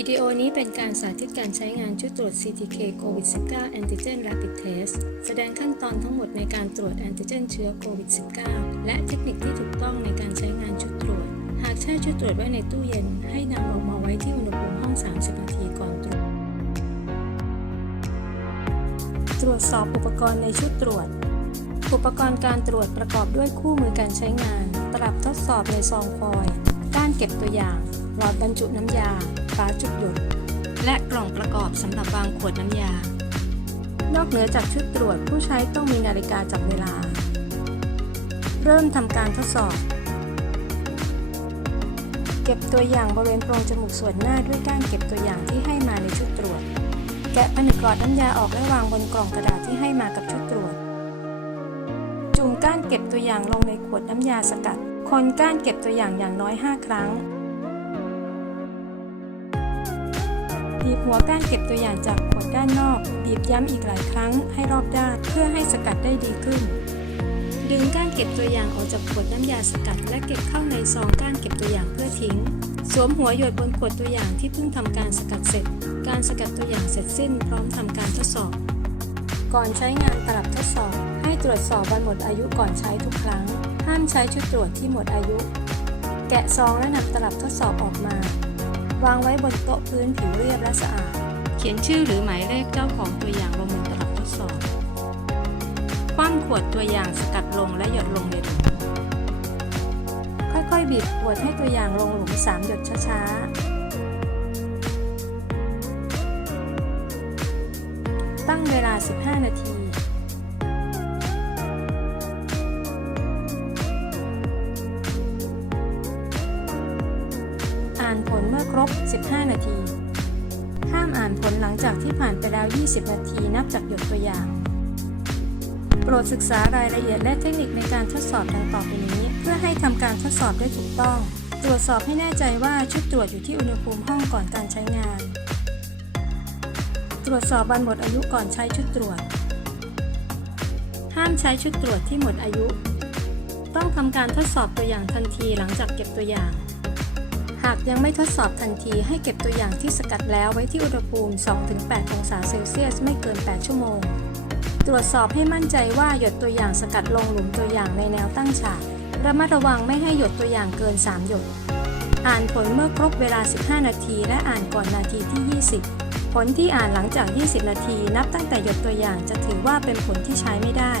วิดีโอนี้เป็นการสาธิตการใช้งานชุดตรวจ CTK COVID 19 Antigen Rapid Test แสดงขั้นตอนทั้งหมดในการตรวจแอนติเจนเชื้อโควิด -19 และเทคนิคที่ถูกต้องในการใช้งานชุดตรวจ หากแช่ชุดตรวจไว้ในตู้เย็น ให้นำออกมาไว้ที่อุณหภูมิห้อง 30 นาทีก่อนตรวจ ตรวจสอบอุปกรณ์ในชุดตรวจ อุปกรณ์การตรวจประกอบด้วยคู่มือการใช้งาน ตลับทดสอบในซองฟอยล์ก้านเก็บตัวอย่าง หลอดบรรจุน้ำยาฝาจุกหยดและกล่องประกอบสำหรับวางขวดน้ำยา นอกเหนือจากชุดตรวจผู้ใช้ต้องมีนาฬิกาจับเวลา เริ่มทำการทดสอบ เก็บตัวอย่างบริเวณโพรงจมูกส่วนหน้าด้วยก้านเก็บตัวอย่างที่ให้มาในชุดตรวจ แกะผนึกหลอดน้ำยาออกและวางบนกล่องกระดาษที่ให้มากับชุดตรวจ จุ่มก้านเก็บตัวอย่างลงในขวดน้ำยาสกัด คนก้านเก็บตัวอย่างอย่างน้อย 5 ครั้ง บีบหัวก้านเก็บตัวอย่างจากขวดด้านนอก บีบย้ำอีกหลายครั้งให้รอบด้านเพื่อให้สกัดได้ดีขึ้น ดึงก้านเก็บตัวอย่างออกจากขวดน้ำยาสกัด และเก็บเข้าในซองก้านเก็บตัวอย่างเพื่อทิ้ง สวมหัวหยดบนขวดตัวอย่างที่เพิ่งทำการสกัดเสร็จ การสกัดตัวอย่างเสร็จสิ้นพร้อมทำการทดสอบ ก่อนใช้งานตลับทดสอบ ให้ตรวจสอบวันหมดอายุก่อนใช้ทุกครั้ง ห้ามใช้ชุดตรวจที่หมดอายุ แกะซองและนำตลับทดสอบออกมา วางไว้บนโต๊ะพื้นผิวเรียบและสะอาด เขียนชื่อหรือหมายเลขเจ้าของตัวอย่างลงบนตลับทดสอบ คว่ำขวดตัวอย่างสกัดลงและหยดลงในหลุมค่อยๆบีบขวดให้ตัวอย่างลงหลุม3หยดช้าๆ ตั้งเวลา 15 นาที อ่านผลเมื่อครบ 15 นาที ห้ามอ่านผลหลังจากที่ผ่านไปแล้ว 20 นาทีนับจากหยดตัวอย่าง โปรดศึกษารายละเอียดและเทคนิคในการทดสอบดังต่อไปนี้ เพื่อให้ทำการทดสอบได้ถูกต้อง ตรวจสอบให้แน่ใจว่าชุดตรวจอยู่ที่อุณหภูมิห้องก่อนการใช้งาน ตรวจสอบวันหมดอายุก่อนใช้ชุดตรวจ ห้ามใช้ชุดตรวจที่หมดอายุ ต้องทำการทดสอบตัวอย่างทันทีหลังจากเก็บตัวอย่าง หากยังไม่ทดสอบทันทีให้เก็บตัวอย่างที่สกัดแล้วไว้ที่อุณหภูมิ 2-8 องศาเซลเซียสไม่เกิน 8 ชั่วโมง ตรวจสอบให้มั่นใจว่าหยดตัวอย่างสกัดลงหลุมตัวอย่างในแนวตั้งฉาก ระมัดระวังไม่ให้หยดตัวอย่างเกิน 3 หยด อ่านผลเมื่อครบเวลา 15 นาที และอ่านก่อนนาทีที่ 20 ผลที่อ่านหลังจาก 20 นาที นับตั้งแต่หยดตัวอย่างจะถือว่าเป็นผลที่ใช้ไม่ได้